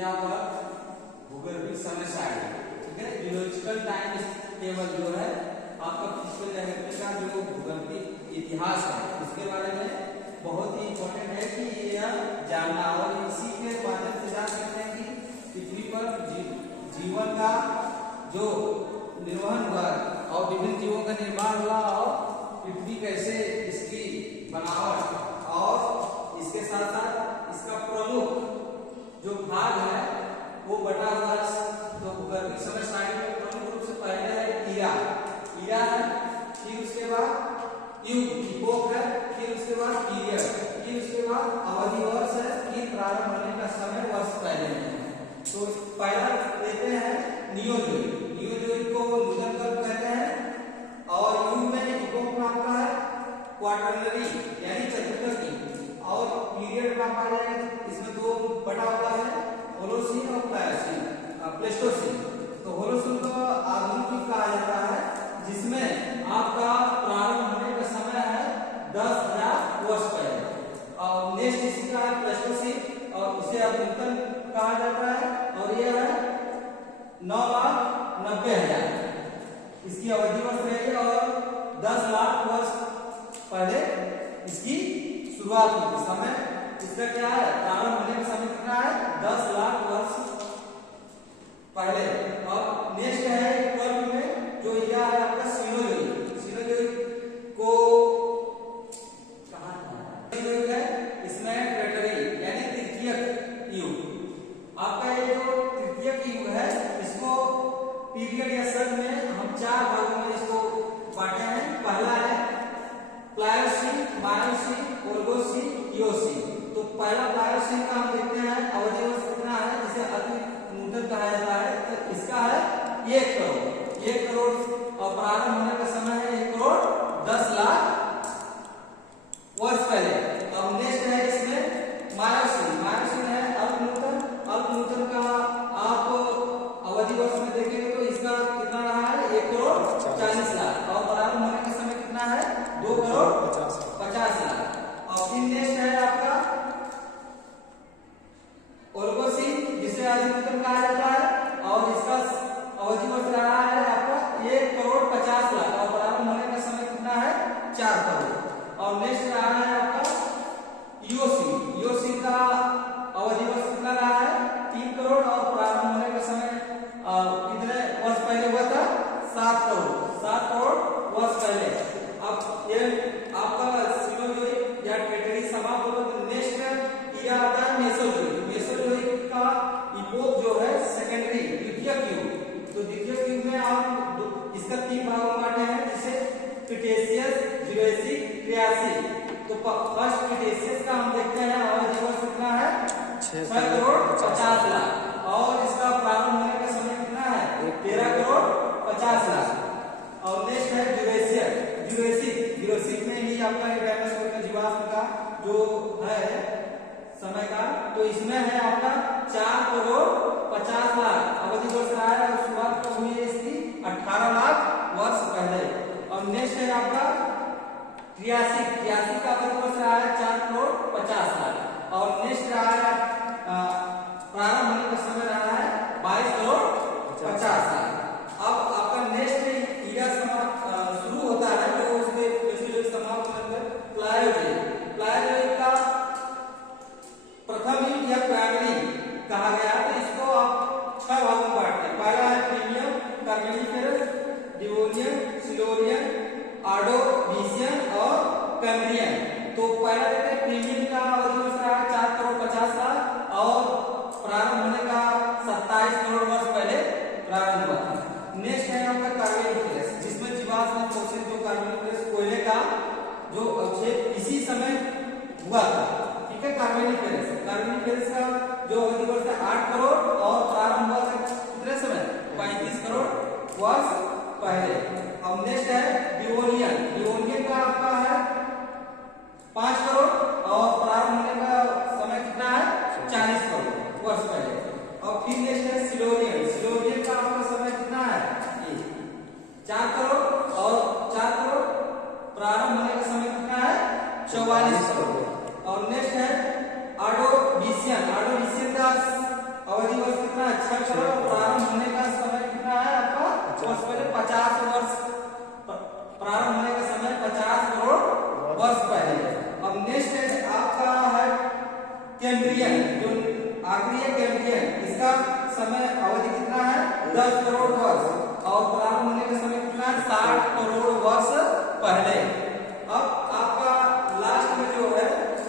यहाँ पर भूगर्भिक समय सारणी, ठीक है। जियोलॉजिकल टाइम टेबल जो है आपका फिजिकल ज्योग्राफी का जो भूगर्भिक इतिहास है उसके बारे में बहुत ही इंपॉर्टेंट है कि यह जानना, और इसी के माध्यम से जान सकते हैं कि पृथ्वी पर जीवन का जो निर्वहन हुआ और विभिन्न जीवों का निर्माण हुआ और पृथ्वी कैसे इसकी बनावट और इसके साथ साथ इसका प्रमुख जो भाग है वो बटा हुआ है। तो भूगर्भिक समय सारणी में प्रमुख रूप से पहले है ईरा है, फिर उसके बाद युग इपोक है, फिर उसके बाद पीरियड, फिर उसके बाद अवधि वर्ष है, फिर प्रारंभ होने का समय वर्ष पहले है। तो पहला लेते हैं नियोजोइक को नूतन कल्प कहते हैं, और युग में इपोक में आपका है क्वार्टरनरी यानी चतुर्थकी, और पीरियड में आपका जाएगा इसमें दो बटा हुआ है होलोसीन और प्लेस्टोसीन। तो होलोसीन को आधुनिक युग कहा जाता है जिसमें आपका प्रारंभ होने का समय है 10,000 वर्ष पहले, और नेक्स्ट इसी का है प्लेस्टोसीन और उसे अधुनिकतम कहा जाता है, और यह है 9,90,000 इसकी अवधि वर्ष रहेगी, और 10 लाख वर्ष पहले इसकी शुरुआत हुई। समय इसका क्या है, प्रारंभ होने का समय कितना है 10 लाख वर्ष पहले। और नेक्स्ट है कल्प में जो यह है आपका सीनोजोइक को कहा है, इसमें ट्रेटरी यानी तृतीयक युग। आपका ये जो तृतीयक युग है इसको पीरियड या सन में हम 4 भागों में इसको बांटे हैं। पहला है प्लायोसीन, मायोसीन, ओलिगोसीन, इओसीन। तो पहला प्लायोसीन का हम देखते हैं अवधि वर्ष कितना है, जिसे अति नूतन कहा जाता है। तो इसका है 1 करोड़ और प्रारंभ होने का समय है 1 करोड़ 10 लाख वर्ष पहले। अब नेक्स्ट है इसमें मायोसीन है अल्प नूतन का आप अवधि वर्ष में देखेंगे तो इसका कितना रहा है 1 करोड़ 40 लाख, और प्रारंभ होने का समय कितना है 2 करोड़ 50 लाख। और फिर नेक्स्ट है आपका ओलिगोसीन जिसे अधिकतम कहा जाता है, और इसका अवधि वर्ष रहा है आपका 1 करोड़ 50 लाख, और प्रारंभ होने का समय कितना है 4 करोड़। और नेक्स्ट रहा है आपका इओसीन का अवधि वर्ष कितना रहा है 3 करोड़, और प्रारंभ होने का समय कितने वर्ष पहले हुआ था 7 करोड़ वर्ष पहले। अब ये आपका सीनोजोइक या ट्रेटरी समाप्त होता है। नेक्स्ट ईरा आता है मेसोजोइक का इपोक जो है सेकेंडरी द्वितीयक युग। तो द्वितीयक युग में आप इसका 3 भागों में बांटे हैं, जिसे क्रिटेशियस, जुरेसिक, ट्रियासिक। तो फर्स्ट क्रिटेशियस का हम देखते हैं अवधि वर्ष कितना है 6 करोड़ 50 लाख, और इसका प्रारंभ होने का समय कितना है 13 करोड़ 50 लाख। और नेक्स्ट है जुरेसिक में ही आपका डायनासोर का जीवाश्म का जो है समय का, तो इसमें है आपका 4 करोड़ 50 लाख अवधि वर्ष रहा है, और शुरुआत कब हुई है इसकी 18 लाख वर्ष पहले। और नेक्स्ट है आपका ट्रियासिक का अवधि वर्ष रहा है 4 करोड़ 50 लाख, और नेक्स्ट रहा है प्रारंभ होने का समय रहा है 22 करोड़ 50 लाख। अब आपका नेक्स्ट ईरा शुरू होता है जो उसके समाप्त होने पर प्लायोजोइक का प्रथम युग या प्राइमरी कहा गया। तो इसको आप 6 भागों में बांटते हैं। पहला है premium, Carboniferous, Devonian, Silurian, Ordovician और कैम्ब्रियन। तो पहला देखते हैं प्रीमियम का अवधि वर्ष रहा है 4 करोड़ 50 लाख, और प्रारंभ होने का 27 करोड़ वर्ष पहले प्रारंभ हुआ था। नेक्स्ट है आपका कार्बोनिफेरस, जिसमें जीवाश्म अवशेष जो कार्बोनिफेरस कोयले का जो अवशेष इसी समय हुआ था, ठीक है। कार्बोनिफेरस का जो अवधि वर्ष है 8 करोड़, और प्रारंभ हुआ था कितने समय 35 करोड़ वर्ष पहले। अब नेक्स्ट है डिवोनियन का आपका है 5 करोड़, और प्रारंभ होने का समय कितना है 40 करोड़ वर्ष पहले। और फिर नेक्स्ट है सिल्यूरियन का आपका समय कितना है 4 करोड़, और 4 करोड़ प्रारंभ होने का समय कितना है 44 करोड़। और नेक्स्ट है ऑर्डोविशियन का 70 करोड़ और प्रारंभ होने का समय कितना है आपका? वर्ष पहले 50 वर्ष, प्रारंभ होने का समय 50 करोड़ वर्ष पहले। अब नेक्स्ट है आपका है कैम्ब्रियन, जो आखिरी है कैम्ब्रियन, इसका समय अवधि कितना है? 10 करोड़ वर्ष और प्रारंभ होने का समय कितना है? 60 करोड़ वर्ष पहले। अब आपका लास्ट में जो है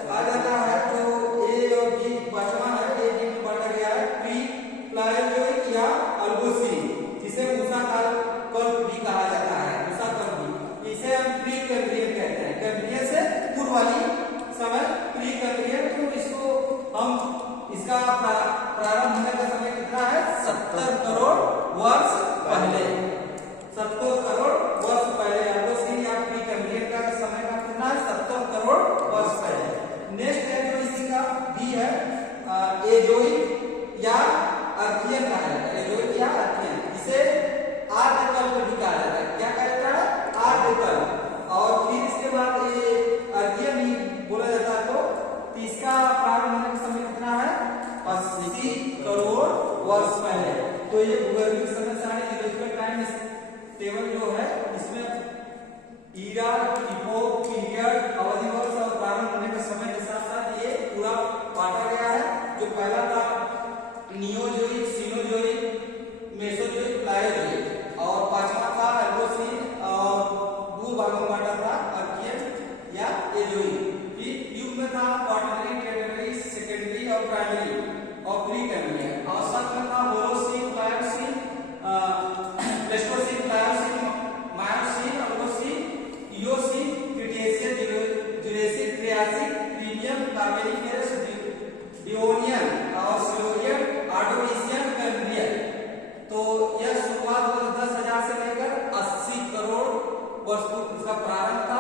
आ जाता है, तो ए और बी बचना है, ए बी में बांटा गया है प्री प्लायोजोइक या अल्गोसीन, जिसे ऊषा काल कल्प भी कहा जाता है, ऊषा कल्प भी। इसे हम प्री कैम्ब्रियन कहते हैं, कैम्ब्रियन से पूर्व वाली समय प्री कैम्ब्रियन। तो इसको हम इसका प्रारंभ होने का समय कितना है? 70 करोड़ वर्ष पहले, 70 करोड़ वर्ष पहले। अल्गोसीन या प्री कैम्ब्रियन का समय का कितना है? 70 करोड़ वर्ष पहले। नेक्स्ट है जो इसी का बी है एजोइक या अर्कियन कहा जाता है, एजोइक या अर्कियन, इसे आर्द्रकल्प भी कहा जाता है। क्या कहा जाता है? आर्द्रकल्प। और फिर इसके बाद ये अर्कियन भी बोला जाता है। तो इसका प्रारंभ होने का समय कितना है? 80 करोड़ वर्ष पहले। तो ये भूगर्भीय समय सारणी जियोलॉजिकल टाइम टेबल जो है, इसमें ईरा, इपोक, पीरियड, अवधि वर्ष और प्रारंभ होने के समय के साथ साथ ये पूरा बांटा गया है। जो पहला था नियोजोइक, सीनोजोइक, मेसोजोइक, प्लायोजोइक, और पांचवा था एल्गोसीन और दो भागों में बांटा था अर्कियन या एजोइक। फिर युग में था क्वार्टरनरी, टर्टियरी, सेकेंडरी और प्राइमरी और प्री कैम्ब्रियन। और साथ में था Holocene, Pliocene, Pleistocene, Pliocene, Miocene, Oligocene, Eocene, Cretaceous, Jurassic, Triassic, Permian, Carboniferous, Devonian और सिल्यूरियन, ऑर्डोविशियन, कैम्ब्रियन। तो यह शुरुआत 10,000 से लेकर 80 करोड़ वर्ष तक इसका प्रारंभ था